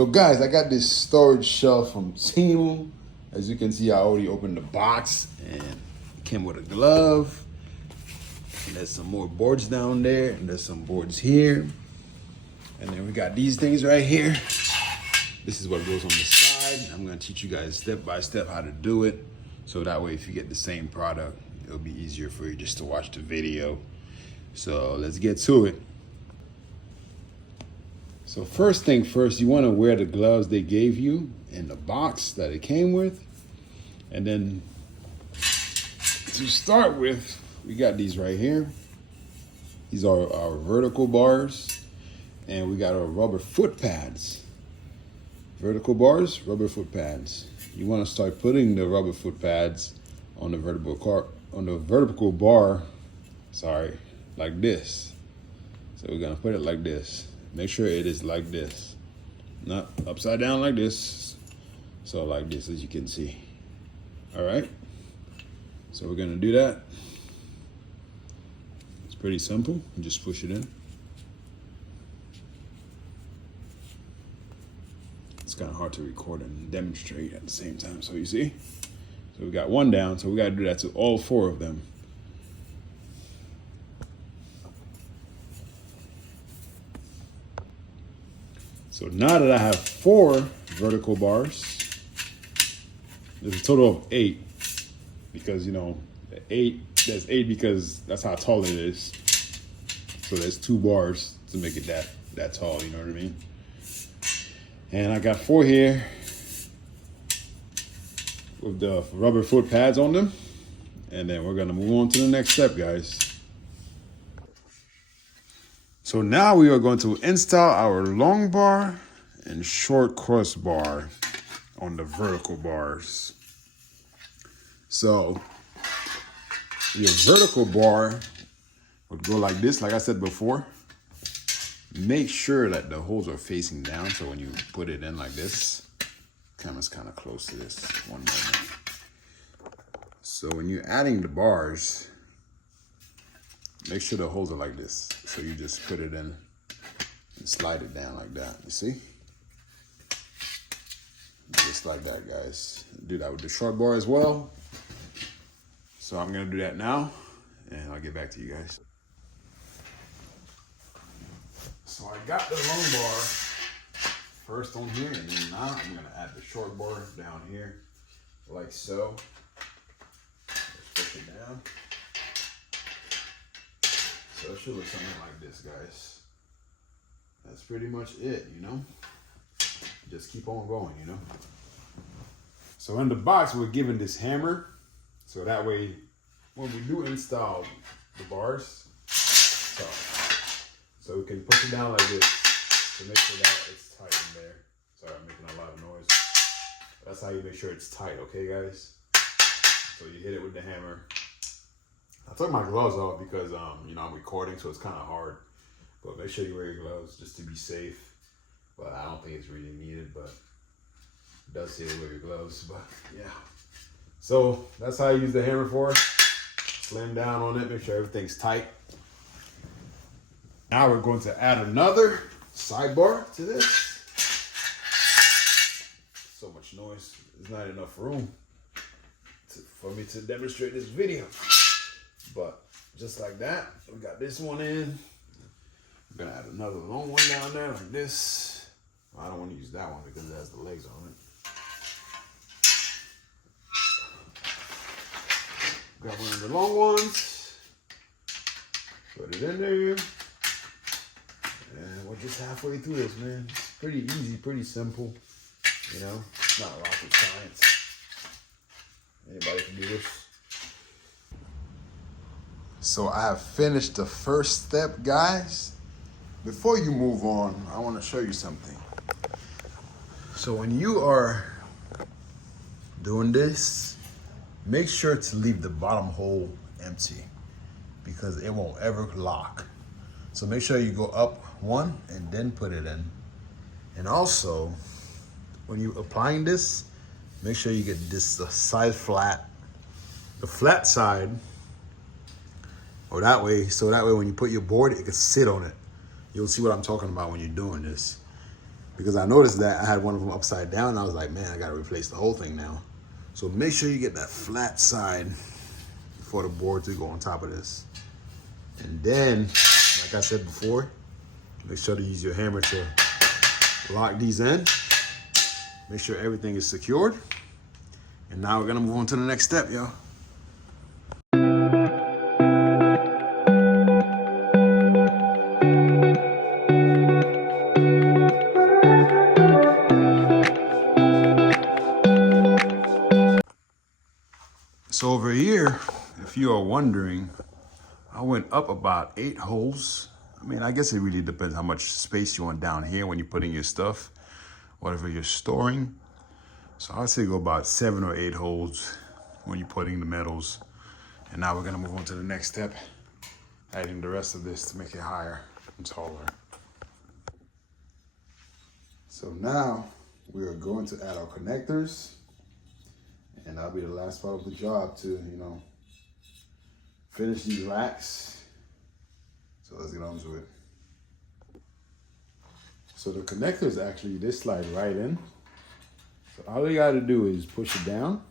So guys, I got this storage shelf from Temu. As you can see, I already opened the box and it came with a glove. And there's some more boards down there, and there's some boards here. And then we got these things right here. This is what goes on the side. I'm gonna teach you guys step by step how to do it. So that way, if you get the same product, it'll be easier for you just to watch the video. So let's get to it. So first thing first, you wanna wear the gloves they gave you in the box that it came with. And then to start with, we got these right here. These are our vertical bars. And we got our rubber foot pads. Vertical bars, rubber foot pads. You wanna start putting the rubber foot pads on the vertical bar, like this. So we're gonna put it like this. Make sure it is like this, not upside down like this. So like this, as you can see. All right, so we're gonna do that. It's pretty simple, you just push it in. It's kind of hard to record and demonstrate at the same time, so you see? So we got one down, so we gotta do that to all 4 of them. So now that I have 4 vertical bars, there's a total of 8, because there's 8 because that's how tall it is. So there's 2 bars to make it that tall, you know what I mean? And I got 4 here with the rubber foot pads on them. And then we're gonna move on to the next step, guys. So now we are going to install our long bar and short crossbar on the vertical bars. So your vertical bar would go like this, like I said before. Make sure that the holes are facing down, so when you put it in like this, camera's kind of close to this, one moment. So when you're adding the bars, make sure the holes are like this. So you just put it in and slide it down like that, you see? Just like that, guys. Do that with the short bar as well. So I'm gonna do that now, and I'll get back to you guys. So I got the long bar first on here, and then now I'm gonna add the short bar down here, like so. Let's push it down. So it should look something like this, guys. That's pretty much it, you know? Just keep on going, you know? So in the box, we're given this hammer. So that way, when we do install the bars, so we can push it down like this to make sure that it's tight in there. Sorry, I'm making a lot of noise. That's how you make sure it's tight, okay, guys? So you hit it with the hammer. I took my gloves off because, I'm recording, so it's kind of hard. But make sure you wear your gloves just to be safe. But I don't think it's really needed, but it does say wear your gloves, but yeah. So that's how I use the hammer for it. Slam down on it, make sure everything's tight. Now we're going to add another sidebar to this. So much noise, there's not enough room for me to demonstrate this video. But just like that, we got this one in. I'm gonna add another long one down there like this. I don't want to use that one because it has the legs on it. Got one of the long ones. Put it in there. And we're just halfway through this, man. It's pretty easy, pretty simple. You know, it's not rocket science. Anybody can do this. So I have finished the first step, guys. Before you move on, I want to show you something. So when you are doing this, make sure to leave the bottom hole empty because it won't ever lock. So make sure you go up one and then put it in. And also, when you're applying this, make sure you get this the side flat, the flat side, or that way, so that way when you put your board, it can sit on it. You'll see what I'm talking about when you're doing this. because I noticed that I had one of them upside down and I was like, man, I gotta replace the whole thing now. So make sure you get that flat side for the board to go on top of this. And then, like I said before, make sure to use your hammer to lock these in. Make sure everything is secured. And now we're gonna move on to the next step, yo. So over here, if you are wondering, I went up about 8 holes. I mean, I guess it really depends how much space you want down here when you're putting your stuff, whatever you're storing. So I'd say go about 7 or 8 holes when you're putting the metals. And now we're gonna move on to the next step, adding the rest of this to make it higher and taller. So now we are going to add our connectors, and that'll be the last part of the job to, you know, finish these racks. So let's get on to it. So the connectors actually, they slide right in. So all you gotta do is push it down.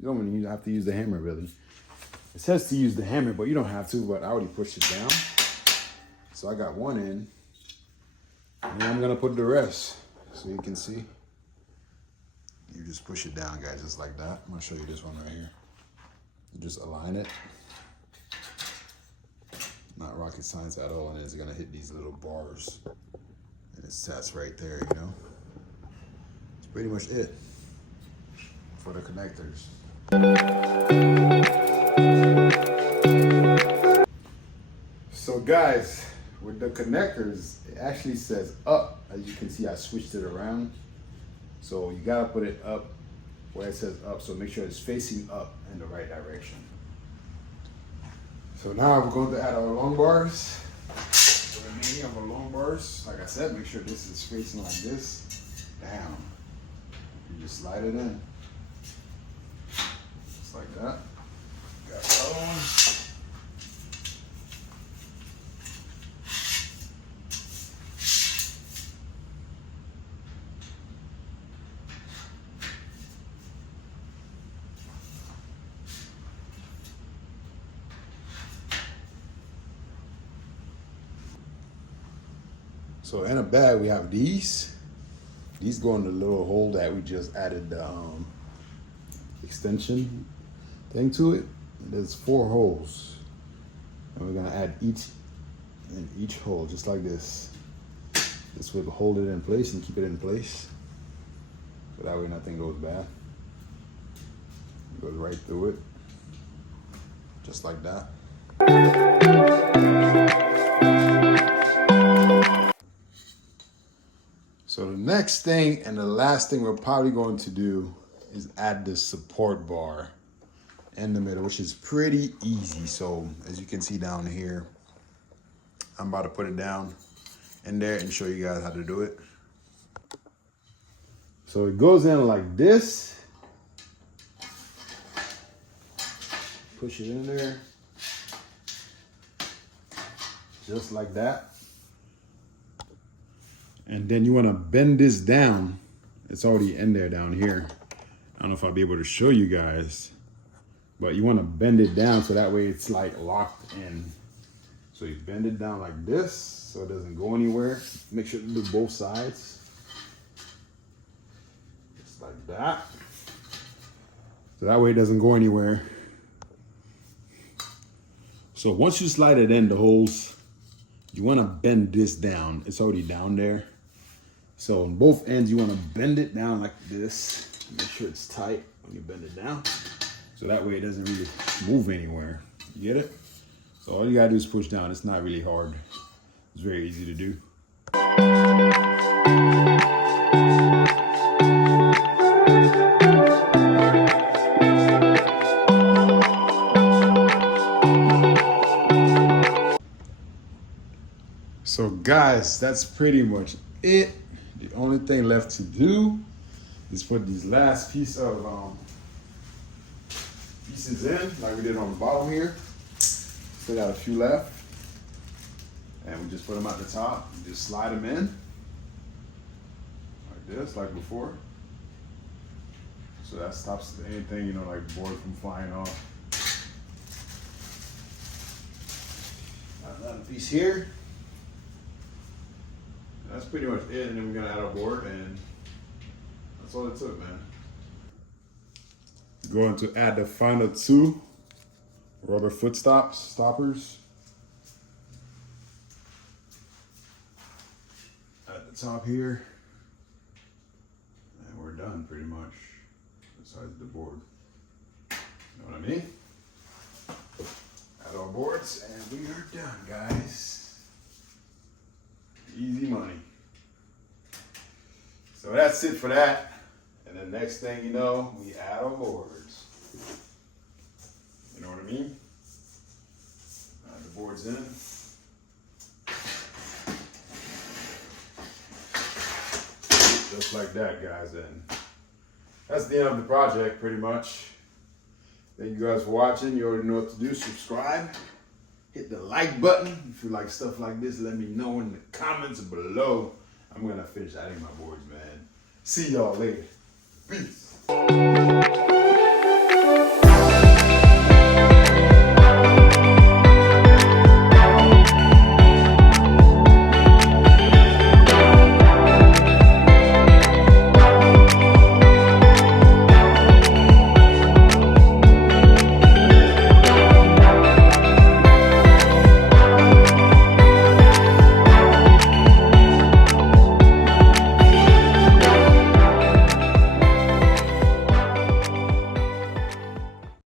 You don't even have to use the hammer really. It says to use the hammer, but you don't have to, but I already pushed it down. So I got one in, and then I'm gonna put the rest. So you can see, you just push it down, guys, just like that. I'm gonna show you this one right here. You just align it. Not rocket science at all, and it's gonna hit these little bars. And it sets right there, you know? That's pretty much it for the connectors. So guys, with the connectors, it actually says up. As you can see, I switched it around. So you gotta put it up where it says up, so make sure it's facing up in the right direction. So now we're going to add our long bars. The remaining of our long bars, like I said, make sure this is facing like this, down. You just slide it in. Just like that. Got the other one. So in a bag, we have these. These go in the little hole that we just added the extension thing to it. There's 4 holes. And we're gonna add each in each hole, just like this. This will hold it in place and keep it in place. So that way nothing goes bad. It goes right through it. Just like that. So the next thing and the last thing we're probably going to do is add this support bar in the middle, which is pretty easy. So as you can see down here, I'm about to put it down in there and show you guys how to do it. So it goes in like this. Push it in there. Just like that. And then you want to bend this down. It's already in there down here. I don't know if I'll be able to show you guys, but you want to bend it down so that way it's like locked in. So you bend it down like this so it doesn't go anywhere. Make sure to do both sides. Just like that. So that way it doesn't go anywhere. So once you slide it in the holes, you want to bend this down. It's already down there. So on both ends, you want to bend it down like this. Make sure it's tight when you bend it down. So that way it doesn't really move anywhere. You get it? So all you gotta do is push down. It's not really hard. It's very easy to do. So guys, that's pretty much it. The only thing left to do is put these last pieces in, like we did on the bottom here. Still got a few left. And we just put them at the top, just slide them in. this, like before. So that stops anything, you know, like board from flying off. Another piece here. That's pretty much it, and then we're gonna add our board, and that's all it took, man. Going to add the final 2 rubber foot stoppers at the top here, and we're done pretty much. Besides the board, you know what I mean? Add our boards, and we are done, guys. Easy money. So that's it for that. And then next thing you know, we add our boards. You know what I mean? Add the boards in. Just like that, guys. And that's the end of the project, pretty much. Thank you guys for watching. You already know what to do. Subscribe. Hit the like button. If you like stuff like this, let me know in the comments below. I'm going to finish adding my boards, man. See y'all later. Peace.